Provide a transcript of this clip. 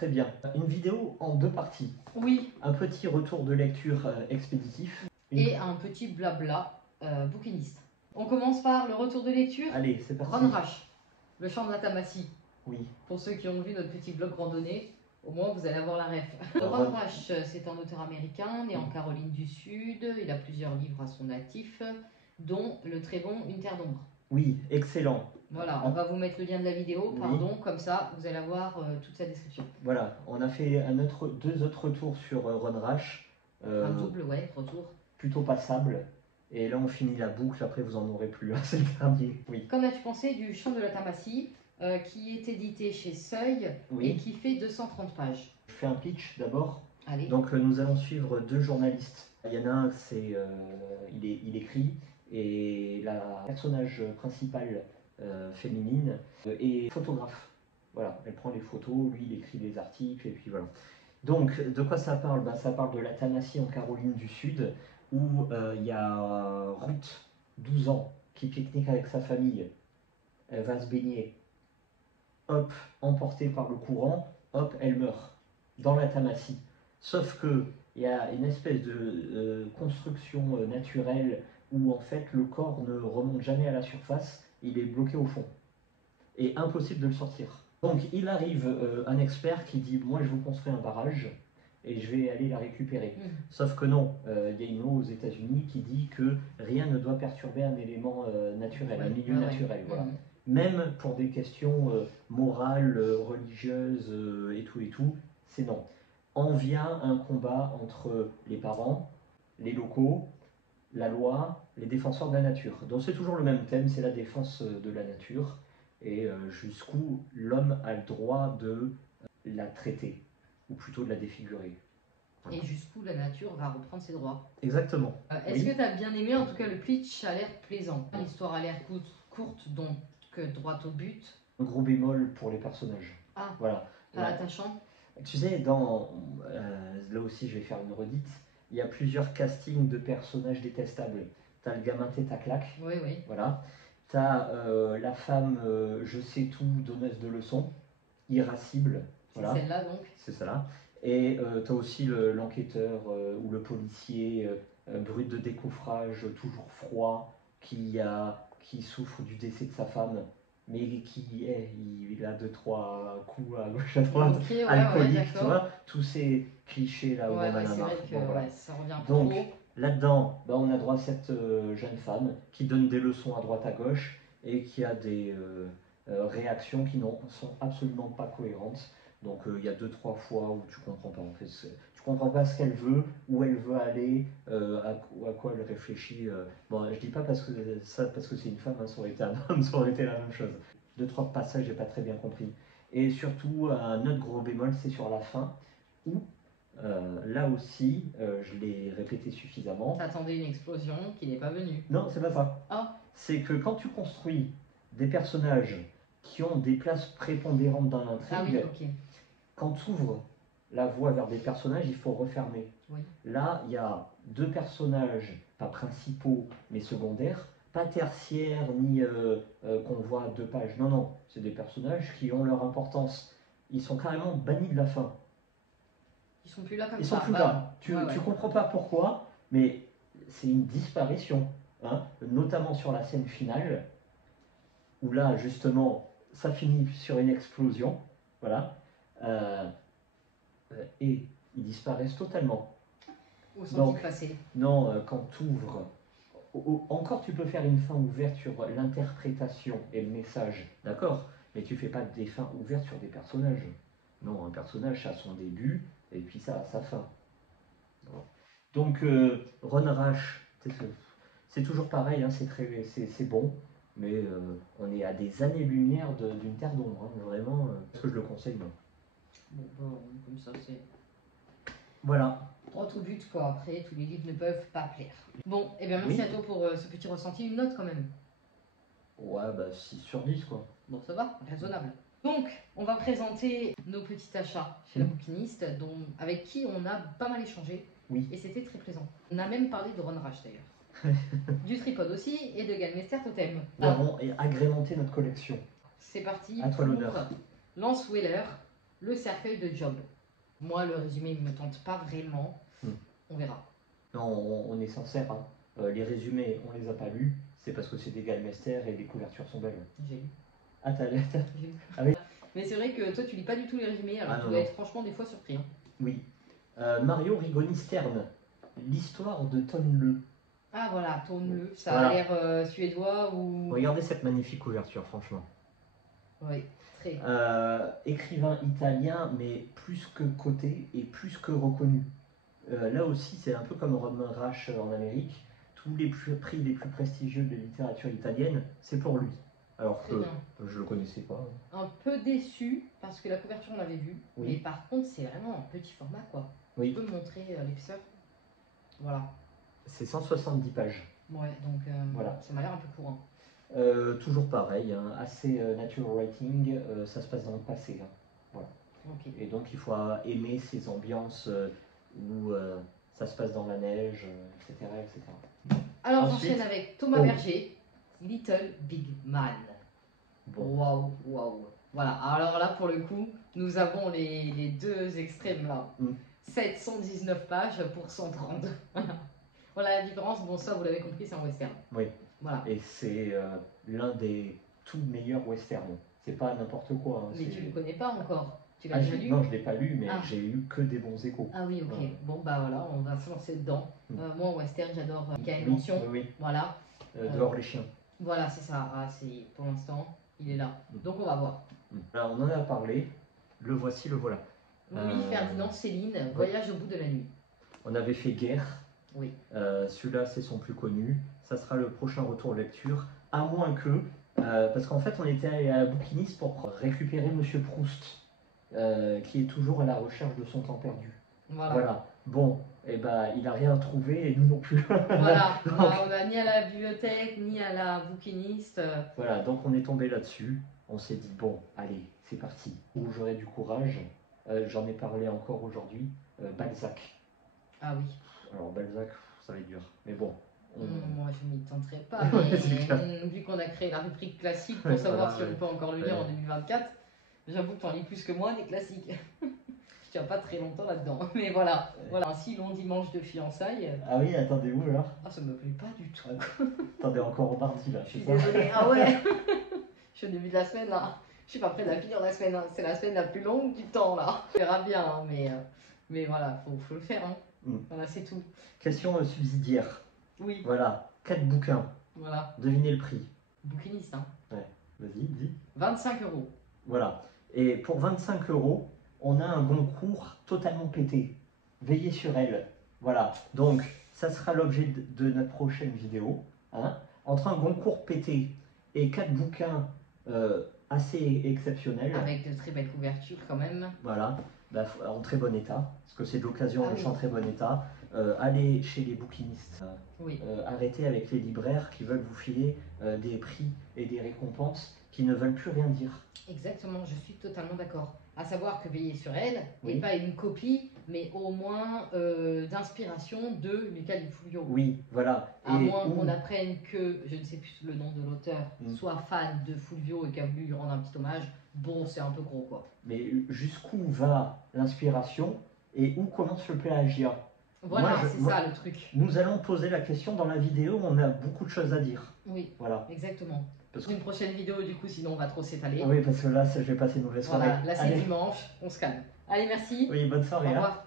très bien. Une vidéo en 2 parties. Oui. Un petit retour de lecture expéditif. Et un petit blabla bouquiniste. On commence par le retour de lecture. Allez, c'est parti. Ron-Rache, le chant de la Tamassie. Oui. Pour ceux qui ont vu notre petit blog randonnée, au moins vous allez avoir la ref. Ron-Rache, c'est un auteur américain né en Caroline du Sud. Il a plusieurs livres à son actif, dont le très bon Une terre d'ombre. Oui, excellent. Voilà, on va vous mettre le lien de la vidéo, pardon, comme ça vous allez avoir toute sa description. Voilà, on a fait deux autres retours sur Ron-Rache. Un double, ouais, retour. Plutôt passable. Et là on finit la boucle, après vous en aurez plus, c'est le dernier. Oui. Qu'en as-tu pensé du chant de la Tamassie qui est édité chez Seuil et qui fait 230 pages? Je fais un pitch d'abord. Allez. Donc nous allons suivre 2 journalistes. Il y en a un, il écrit, et la personnage principale féminine est photographe. Voilà, elle prend les photos, lui il écrit les articles, et puis voilà. Donc de quoi ça parle? Ça parle de la Tamassie en Caroline du Sud, où il y a Ruth, 12 ans, qui pique-nique avec sa famille. Elle va se baigner. Hop, emportée par le courant, hop, elle meurt dans la Tamassie. Sauf que il y a une espèce de construction naturelle où en fait le corps ne remonte jamais à la surface, il est bloqué au fond. Et impossible de le sortir. Donc il arrive un expert qui dit moi je vous construis un barrage et je vais aller la récupérer. Sauf que non, il y a une loi aux États-Unis qui dit que rien ne doit perturber un élément naturel, un milieu naturel. Voilà. Même pour des questions morales, religieuses et tout, c'est non. En vient un combat entre les parents, les locaux, la loi, les défenseurs de la nature. Donc c'est toujours le même thème, c'est la défense de la nature et jusqu'où l'homme a le droit de la traiter, ou plutôt de la défigurer. Voilà. Et jusqu'où la nature va reprendre ses droits. Exactement. Est-ce que tu as bien aimé? En tout cas, le pitch a l'air plaisant. L'histoire a l'air courte, donc droit au but. Un gros bémol pour les personnages. Ah, voilà. Pas attachant. Tu sais, là aussi je vais faire une redite, il y a plusieurs castings de personnages détestables. T'as le gamin tête à claque. Oui. Voilà. T'as la femme je sais tout, donneuse de leçons, irascible. Voilà. C'est celle-là donc. C'est celle-là. Et t'as aussi l'enquêteur ou le policier brut de décoffrage, toujours froid, qui souffre du décès de sa femme, mais il a 2-3 coups à gauche à droite, alcoolique, tu vois, tous ces clichés là où on en a marre. C'est vrai que ça revient donc trop. là-dedans, on a droit à cette jeune femme qui donne des leçons à droite à gauche et qui a des réactions qui sont absolument pas cohérentes. Donc il y a 2-3 fois où tu comprends pas en fait. Tu comprends pas ce qu'elle veut, où elle veut aller, à quoi elle réfléchit. Bon, je dis pas parce que c'est une femme, hein, ça aurait été un homme, ça aurait été la même chose. 2-3 passages, j'ai pas très bien compris. Et surtout, un autre gros bémol, c'est sur la fin, où là aussi, je l'ai répété suffisamment. T'attendais une explosion qui n'est pas venue. Non, c'est pas ça. Ah. C'est que quand tu construis des personnages qui ont des places prépondérantes dans l'intrigue, quand tu ouvres la voie vers des personnages, il faut refermer. Oui. Là, il y a 2 personnages, pas principaux, mais secondaires, pas tertiaires, ni qu'on voit à 2 pages. Non, c'est des personnages qui ont leur importance. Ils sont carrément bannis de la fin. Ils sont plus là comme ça. Ils sont plus là. Tu comprends pas pourquoi, mais c'est une disparition. Hein, notamment sur la scène finale, où là, justement, ça finit sur une explosion. Voilà. Et ils disparaissent totalement. Où sont-ils passés? Non, quand tu ouvres, encore tu peux faire une fin ouverte sur l'interprétation et le message, d'accord? Mais tu fais pas des fins ouvertes sur des personnages. Non, un personnage ça a son début et puis ça a sa fin. Donc Ron-Rache, c'est toujours pareil, hein, c'est bon, mais on est à des années-lumière d'une terre d'ombre, hein, vraiment, est-ce que je le conseille? Non. Bon, comme ça c'est... Voilà. Droit au but quoi, après tous les livres ne peuvent pas plaire. Bon, et bien merci à toi pour ce petit ressenti, une note quand même. Ouais, 6 sur 10 quoi. Bon ça va, raisonnable. Donc, on va présenter nos petits achats chez la bouquiniste, avec qui on a pas mal échangé. Oui. Et c'était très plaisant. On a même parlé de Ron-Rache d'ailleurs. Du tripode aussi et de Galmester Totem. Nous avons agrémenté notre collection. C'est parti à toi pour l'honneur. Lance Wheeler, Le cercueil de Job. Moi, le résumé ne me tente pas vraiment. On verra. Non, on est sincère. Hein. Les résumés, on les a pas lus. C'est parce que c'est des Galmester et les couvertures sont belles. J'ai lu. Ah, t'as lu? J'ai lu. Ah oui. Mais c'est vrai que toi, tu lis pas du tout les résumés, alors Ah, tu non, dois non. être franchement des fois surpris. Hein. Oui. Mario Rigoni Stern. L'histoire de Tonle. Ah voilà, tourne-le. Ça Voilà. a l'air suédois ou... Regardez cette magnifique couverture, franchement. Oui, très. Écrivain italien, mais plus que coté et plus que reconnu. Là aussi, c'est un peu comme Romain Rache en Amérique. Tous les prix les plus prestigieux de littérature italienne, c'est pour lui. Alors Très que bien. je le connaissais pas. Un peu déçu parce que la couverture on l'avait vue, Oui. mais par contre c'est vraiment un petit format quoi. Oui. Tu peux me montrer l'épaisseur? Voilà. C'est 170 pages. Ouais, donc Voilà. ça m'a l'air un peu court. Toujours pareil, hein, assez natural writing, ça se passe dans le passé. Hein. Voilà. Ok. Et donc il faut aimer ces ambiances où ça se passe dans la neige, etc. etc. Alors Ensuite- j'enchaîne avec Thomas Berger, Little Big Man. Bon. Waouh, waouh. Voilà, alors là pour le coup, nous avons les deux extrêmes là. 719 pages pour 130. Voilà la différence, bon ça vous l'avez compris, c'est un western. Oui. Voilà. Et c'est l'un des tout meilleurs westerns. C'est pas n'importe quoi. Hein, Mais c'est- tu le connais pas encore. Tu l'as Ah, déjà lu? non, je l'ai pas lu, mais Ah. j'ai eu que des bons échos. Ah oui, ok. Ouais. Bon, bah voilà, on va se lancer dedans. Moi, en western, j'adore Michael Oui, Mention. oui, Voilà. dehors les chiens. Voilà, c'est ça. Ah, c'est pour l'instant, il est là. Donc, on va voir. Alors, on en a parlé. Le voici, le voilà. Louis Ferdinand Céline, Voyage au bout de la nuit. On avait fait Guerre. Oui. Celui-là, c'est son plus connu. Ça sera le prochain retour de lecture. À moins que. Parce qu'en fait, on était allé à la bouquiniste pour récupérer Monsieur Proust, qui est toujours à la recherche de son temps perdu. Voilà. Bon, et ben, il a rien trouvé et nous non plus. Voilà. Donc- On n'a ni à la bibliothèque, ni à la bouquiniste. Voilà, donc on est tombé là-dessus. On s'est dit, bon, allez, c'est parti. Où j'aurai du courage. J'en ai parlé encore aujourd'hui. Balzac. Ah oui. Alors, Balzac, ça va être dur. Mais bon. Moi, je m'y tenterai pas. Ouais, Mais c'est clair. vu qu'on a créé la rubrique classique pour Ouais, savoir voilà, si on ouais. peut encore le lire Ouais. en 2024, j'avoue que t'en lis plus que moi des classiques. Je tiens pas très longtemps là-dedans. Mais voilà. Voilà, un si long dimanche de fiançailles. Ah oui, attendez-vous alors. Ah, ça me plaît pas du tout. Attendez, encore mardi là, Je suis c'est ça? désolée. Ah ouais. Je suis au début de la semaine là. Je suis pas prête à finir la semaine. Hein. C'est la semaine la plus longue du temps là. On verra bien, hein, mais voilà, faut le faire. Hein. Voilà, c'est tout. Question subsidiaire. Oui, Voilà, 4 bouquins. voilà. Devinez le prix. Bouquiniste, hein. Vas-y, dis. 25 €. Voilà. Et pour 25 €, on a un Goncourt totalement pété. Veillez sur elle. Voilà. Donc, ça sera l'objet de notre prochaine vidéo. Hein. Entre un Goncourt pété et 4 bouquins assez exceptionnels. Avec de très belles couvertures quand même. Voilà. Bah, en très bon état. Parce que c'est de l'occasion, Ah on oui. est en très bon état. Allez chez les bouquinistes. Oui. Arrêtez avec les libraires qui veulent vous filer des prix et des récompenses qui ne veulent plus rien dire. Exactement, je suis totalement d'accord. À savoir que Veiller sur elle Oui. n'est pas une copie, mais au moins d'inspiration de Luca Di Fulvio. Oui, voilà. À moins où- qu'on apprenne que, je ne sais plus le nom de l'auteur, Mm. soit fan de Fulvio et qu'a voulu lui rendre un petit hommage, bon, c'est un peu gros quoi. Mais jusqu'où va l'inspiration et où commence le plagiat? Voilà, Moi, c'est moi- ça le truc. Nous allons poser la question dans la vidéo, on a beaucoup de choses à dire. Oui, Voilà. exactement. Parce Une prochaine vidéo, du coup, sinon on va trop s'étaler. Oui, parce que là, je vais passer une mauvaise soirée. Voilà, là c'est Allez. dimanche, on se calme. Allez, merci. Oui, bonne Au soirée. hein. revoir.